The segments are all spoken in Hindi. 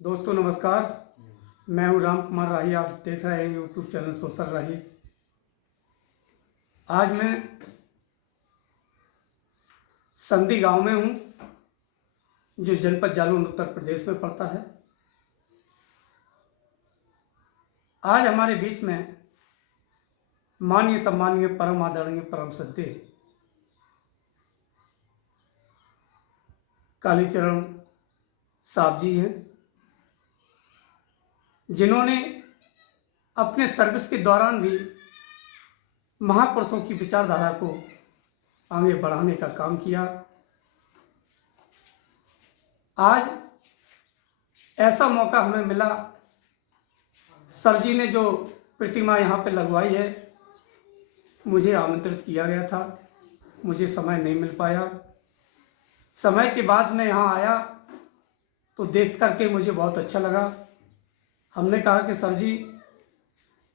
दोस्तों नमस्कार। मैं हूं राम कुमार राही। आप देख रहे हैं यूट्यूब चैनल सोशल राही। आज मैं संधी गांव में हूं जो जनपद जालौन उत्तर प्रदेश में पड़ता है। आज हमारे बीच में माननीय सम्मानीय परम आदरणीय परम श्रद्धेय कालीचरण साहब जी हैं, जिन्होंने अपने सर्विस के दौरान भी महापुरुषों की विचारधारा को आगे बढ़ाने का काम किया। आज ऐसा मौका हमें मिला, सर जी ने जो प्रतिमा यहाँ पे लगवाई है, मुझे आमंत्रित किया गया था, मुझे समय नहीं मिल पाया। समय के बाद मैं यहाँ आया तो देख करके मुझे बहुत अच्छा लगा। हमने कहा कि सर जी,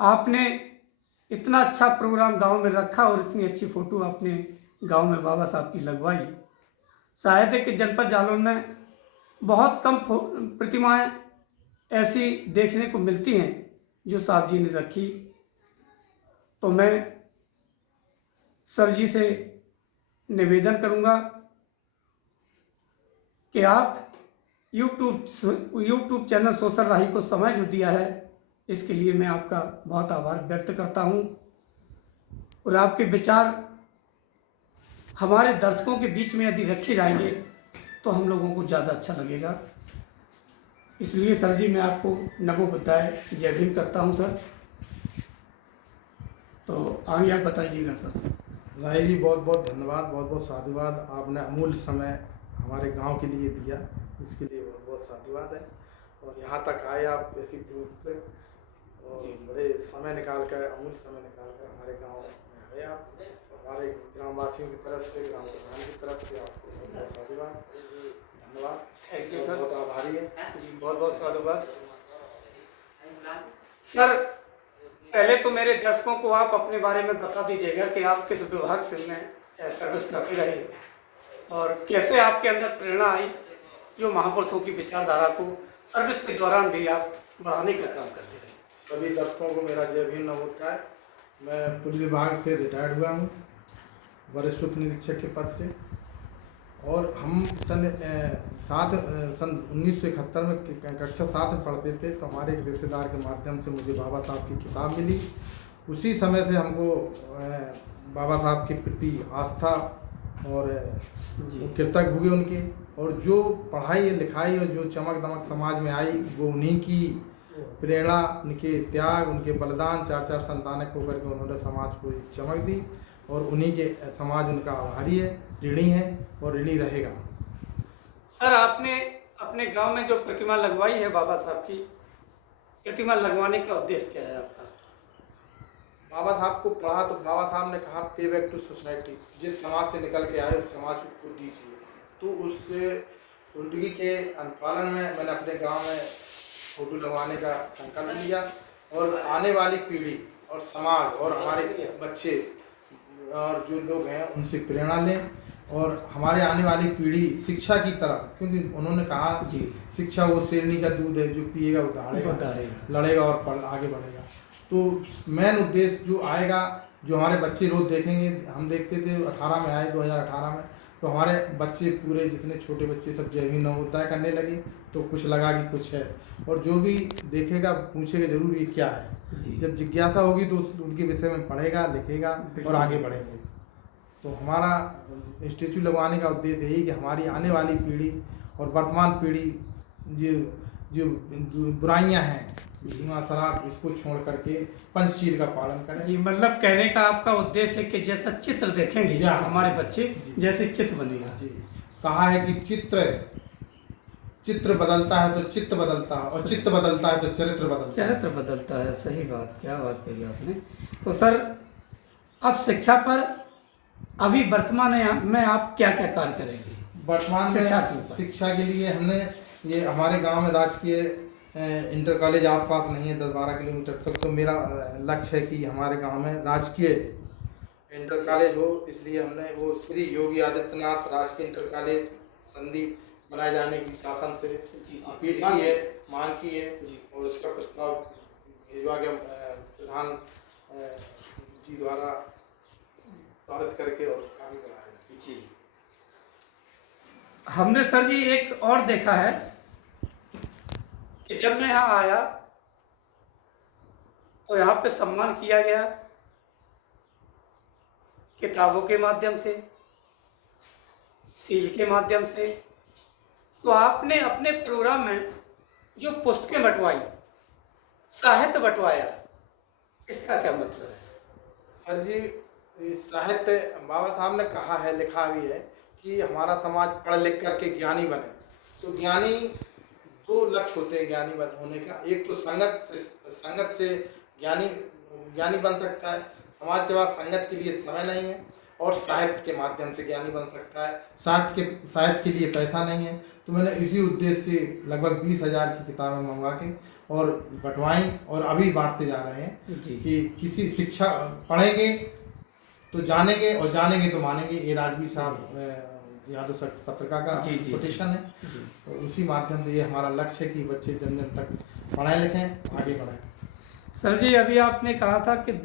आपने इतना अच्छा प्रोग्राम गांव में रखा और इतनी अच्छी फ़ोटो आपने गांव में बाबा साहब की लगवाई। शायद है कि जनपद जालौन में बहुत कम प्रतिमाएं ऐसी देखने को मिलती हैं जो साहब जी ने रखी। तो मैं सर जी से निवेदन करूंगा कि आप यूट्यूब चैनल सोशल राही को समय जो दिया है, इसके लिए मैं आपका बहुत आभार व्यक्त करता हूं। और आपके विचार हमारे दर्शकों के बीच में यदि रखे जाएंगे तो हम लोगों को ज़्यादा अच्छा लगेगा। इसलिए सर जी मैं आपको नमो बुद्धाय जय भीम करता हूं सर। तो आगे आप बताइएगा सर। राही जी, बहुत बहुत धन्यवाद, बहुत बहुत साधुवाद। आपने अमूल्य समय हमारे गांव के लिए दिया, इसके लिए बहुत बहुत साधुवाद है। और यहाँ तक आए आप ऐसी दूर से और बड़े समय निकाल कर, अमूल्य समय निकाल कर हमारे गांव में आए आप। तो हमारे ग्रामवासियों की तरफ से, ग्राम प्रधान की तरफ से आपको बहुत बहुत साधुवाद, धन्यवाद। Thank you sir. बहुत आभारी है जी, बहुत बहुत साधुवाद सर। पहले तो मेरे दर्शकों को आप अपने बारे में बता दीजिएगा कि आप किस विभाग से में सर्विस करते रहे और कैसे आपके अंदर प्रेरणा आई जो महापुरुषों की विचारधारा को सर्विस के दौरान भी आप बढ़ाने का काम करते रहे। सभी दर्शकों को मेरा जय भीम नमोत्थाय। मैं पुलिस विभाग से रिटायर्ड हुआ हूँ, वरिष्ठ उप निरीक्षक के पद से। और हम सन 1971 में कक्षा 7 में पढ़ते थे, तो हमारे एक रिश्तेदार के माध्यम से मुझे बाबा साहब की किताब मिली। उसी समय से हमको बाबा साहब के प्रति आस्था और कृतज्ञ हुए उनके। और जो पढ़ाई लिखाई और जो चमक दमक समाज में आई, वो उन्हीं की प्रेरणा, उनके त्याग, उनके बलिदान, 4 संतानें खो करके उन्होंने समाज को एक चमक दी। और उन्हीं के समाज उनका आभारी है, ऋणी है और ऋणी रहेगा। सर, आपने अपने गांव में जो प्रतिमा लगवाई है बाबा साहब की, प्रतिमा लगवाने का उद्देश्य क्या है आपका? बाबा साहब को पढ़ा तो बाबा साहब ने कहा पे बैक टू सोसाइटी। जिस समाज से निकल के आए उस समाज को दीजिए। तो उस उनकी के अनुपालन में मैंने अपने गांव में फोटो लगवाने का संकल्प लिया। और आने वाली पीढ़ी और समाज और हमारे बच्चे और जो लोग हैं उनसे प्रेरणा लें। और हमारे आने वाली पीढ़ी शिक्षा की तरफ, क्योंकि उन्होंने कहा शिक्षा वो शेरनी का दूध है, जो पिएगा वो दहाड़ेगा, लड़ेगा और आगे बढ़ेगा। तो मेन उद्देश्य जो आएगा, जो हमारे बच्चे रोज देखेंगे, हम देखते थे 18 में आए, 2018 में, तो हमारे बच्चे पूरे जितने छोटे बच्चे सब जय भीम नमोत्थाय करने लगे। तो कुछ लगा कि कुछ है। और जो भी देखेगा पूछेगा जरूर ये क्या है। जब जिज्ञासा होगी तो उनके विषय में पढ़ेगा, लिखेगा और आगे बढ़ेंगे। तो हमारा स्टेचू लगवाने का उद्देश्य यही कि हमारी आने वाली पीढ़ी और वर्तमान पीढ़ी जो बुराइयां हैं, जुआ शराब, इसको छोड़ करके पंचशील का पालन करें। जी, मतलब कहने का आपका उद्देश्य है कि जैसा चित्र देखेंगे हमारे बच्चे, जैसे चित्र बनेगा। जी, कहा है कि चित्र बदलता है तो चित्त बदलता है, और चित्त बदलता है तो चरित्र बदलता है। सही बात, क्या बात कही आपने। तो सर, अब शिक्षा पर अभी वर्तमान में आप क्या क्या कार्य करेंगे? वर्तमान में शिक्षा के लिए हमने ये हमारे गांव में राजकीय इंटर कॉलेज आसपास नहीं है, 10-12 किलोमीटर तक। तो मेरा लक्ष्य है कि हमारे गांव में राजकीय इंटर कॉलेज हो। इसलिए हमने वो श्री योगी आदित्यनाथ राजकीय इंटर कॉलेज संदीप बनाए जाने की शासन से अपील की है, मांग की है और इसका प्रस्ताव भिजवा के प्रधान जी द्वारा पारित करके और आगे बढ़ाया जी। हमने सर जी एक और देखा है कि जब मैं यहाँ आया तो यहाँ पे सम्मान किया गया किताबों के माध्यम से, सील के माध्यम से। तो आपने अपने प्रोग्राम में जो पुस्तकें बंटवाई, साहित्य बंटवाया, इसका क्या मतलब है? सर जी, इस साहित्य बाबा साहब ने कहा है, लिखा भी है कि हमारा समाज पढ़ लिख करके ज्ञानी बने। तो ज्ञानी दो लक्ष्य होते हैं ज्ञानी होने का। एक तो संगत से ज्ञानी बन सकता है, समाज के पास संगत के लिए समय नहीं है, और साहित्य के माध्यम से ज्ञानी बन सकता है। साहित्य के लिए पैसा नहीं है। तो मैंने इसी उद्देश्य से लगभग 20,000 की किताबें मंगवा के और बंटवाई और अभी बांटते जा रहे हैं कि किसी शिक्षा पढ़ेंगे तो जानेंगे और जानेंगे तो मानेंगे। ये राजवीर साहब यादव सर पत्रिका का कोटेशन है। तो उसी माध्यम से ये हमारा लक्ष्य है कि बच्चे जन जन तक पढ़ाएं लिखें, आगे बढ़ें। सर जी, अभी आपने कहा था कि पे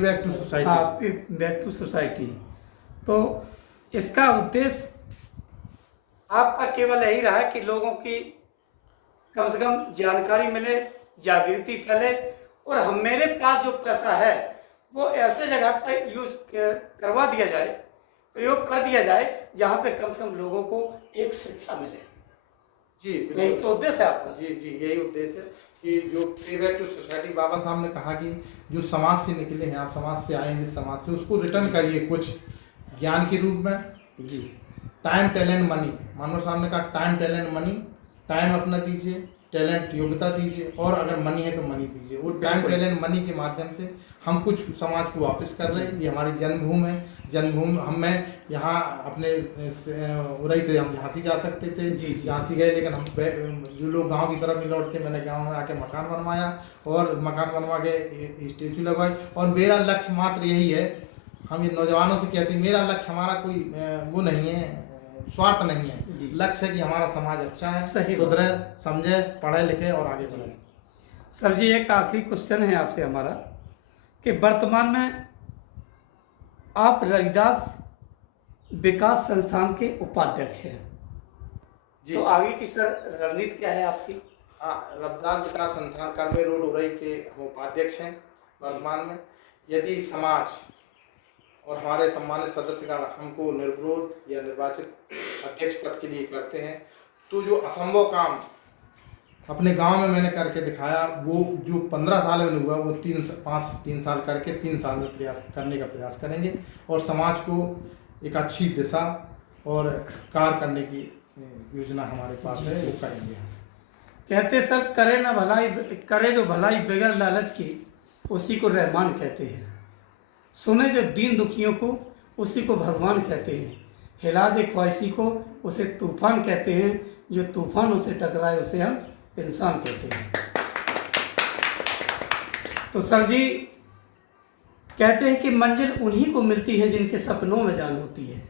बैक टू सोसाइटी। हाँ, पे बैक टू सोसाइटी। तो इसका उद्देश्य आपका केवल यही रहा है कि लोगों की कम से कम जानकारी मिले, जागृति फैले, और मेरे पास जो पैसा है वो ऐसे जगह पर यूज करवा दिया जाए, प्रयोग कर दिया जाए जहाँ पे कम से कम लोगों को एक शिक्षा मिले। जी, यही तो उद्देश्य है आपका? जी, यही उद्देश्य है कि जो पे बैक टू सोसाइटी बाबा साहब ने कहा कि जो समाज से निकले हैं, आप समाज से आए हैं, जिस समाज से, उसको रिटर्न करिए कुछ ज्ञान के रूप में। जी, टाइम, टैलेंट, मनी। मानव साहब ने कहा टाइम, टैलेंट, मनी। टाइम अपना दीजिए, टैलेंट योग्यता दीजिए, और अगर मनी है तो मनी दीजिए। वो टाइम, टैलेंट, मनी के माध्यम से हम कुछ समाज को वापस कर रहे हैं। ये हमारी जन्मभूमि है। जन्मभूमि हमें यहाँ अपने उरई से हम झांसी जा सकते थे, झांसी गए, लेकिन हम जो लोग गांव की तरफ नहीं लौटते, मैंने गांव में आके मकान बनवाया और मकान बनवा के स्टेचू लगवाई। और मेरा लक्ष्य मात्र यही है, हम ये नौजवानों से कहते हैं, मेरा लक्ष्य, हमारा कोई वो नहीं है, स्वार्थ नहीं है। लक्ष्य है कि हमारा समाज अच्छा है, सुधरे, समझे, पढ़े लिखे और आगे बढ़े। सर जी, एक आखिरी क्वेश्चन है आपसे हमारा कि वर्तमान में आप रविदास विकास संस्थान के उपाध्यक्ष हैं जी। तो आगे की सर रणनीति क्या है आपकी? हाँ, रविदास विकास संस्थान कर्मे रोड उरई के हम उपाध्यक्ष हैं वर्तमान में। यदि समाज और हमारे सम्मानित सदस्यगण हमको निर्विरोध या निर्वाचित अध्यक्ष पद के लिए करते हैं, तो जो असंभव काम अपने गांव में मैंने करके दिखाया, वो जो 15 साल में हुआ, वो 3 साल करके 3 साल में प्रयास करने का प्रयास करेंगे, और समाज को एक अच्छी दिशा और कार्य करने की योजना हमारे पास है, वो करेंगे। कहते सर, करे ना भलाई, करे जो भलाई बगैर लालच की, उसी को रहमान कहते हैं। सुने जो दीन दुखियों को, उसी को भगवान कहते हैं। हिला दे ख्वाहिशी को, उसे तूफान कहते हैं। जो तूफान उसे टकराए, उसे हम इंसान कहते हैं। तो सर जी कहते हैं कि मंजिल उन्हीं को मिलती है जिनके सपनों में जान होती है।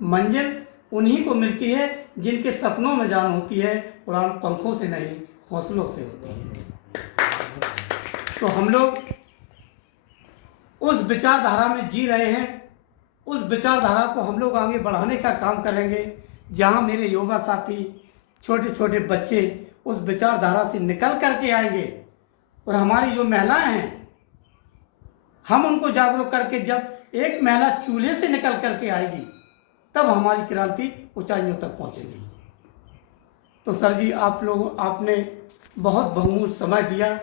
मंजिल उन्हीं को मिलती है जिनके सपनों में जान होती है। उड़ान पंखों से नहीं, हौसलों से होती है। तो हम लोग उस विचारधारा में जी रहे हैं। उस विचारधारा को हम लोग आगे बढ़ाने का काम करेंगे। जहां मेरे युवा साथी, छोटे छोटे बच्चे उस विचारधारा से निकल करके आएंगे, और हमारी जो महिलाएं हैं, हम उनको जागरूक करके, जब एक महिला चूल्हे से निकल करके आएगी, तब हमारी क्रांति ऊंचाइयों तक पहुंचेगी। तो सर जी, आपने बहुत बहुमूल्य समय दिया,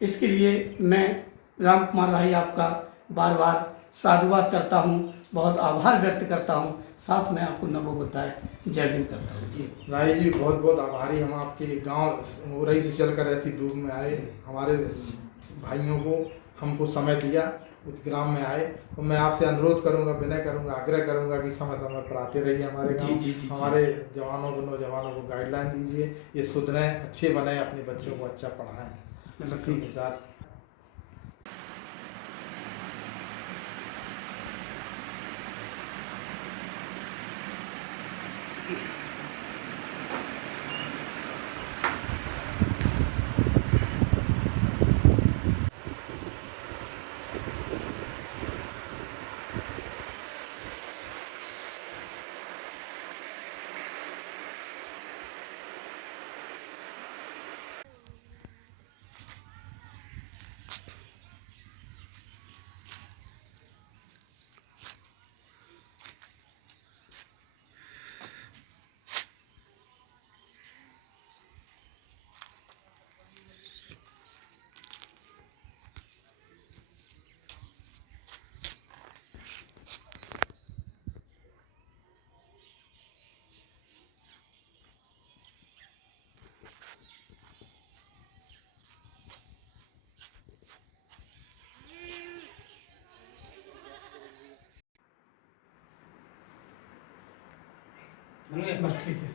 इसके लिए मैं राम कुमार राही आपका बार बार साधुवाद करता हूँ, बहुत आभार व्यक्त करता हूँ। साथ में आपको नमो बताए जय भीम करता हूँ जी। राही जी, बहुत बहुत आभारी हम आपके गांव उरई से चलकर ऐसी दूर में आए, हमारे भाइयों को हमको समय दिया, इस ग्राम में आए। तो मैं आपसे अनुरोध करूंगा, विनय करूंगा, आग्रह करूंगा कि समय समय पर आते रहिए हमारे गाँव। हमारे जवानों को, नौजवानों को गाइडलाइन दीजिए, ये सुधरें, अच्छे बने, अपने बच्चों को अच्छा पढ़ाएं। इसी के साथ Thank you. बस ठीक है।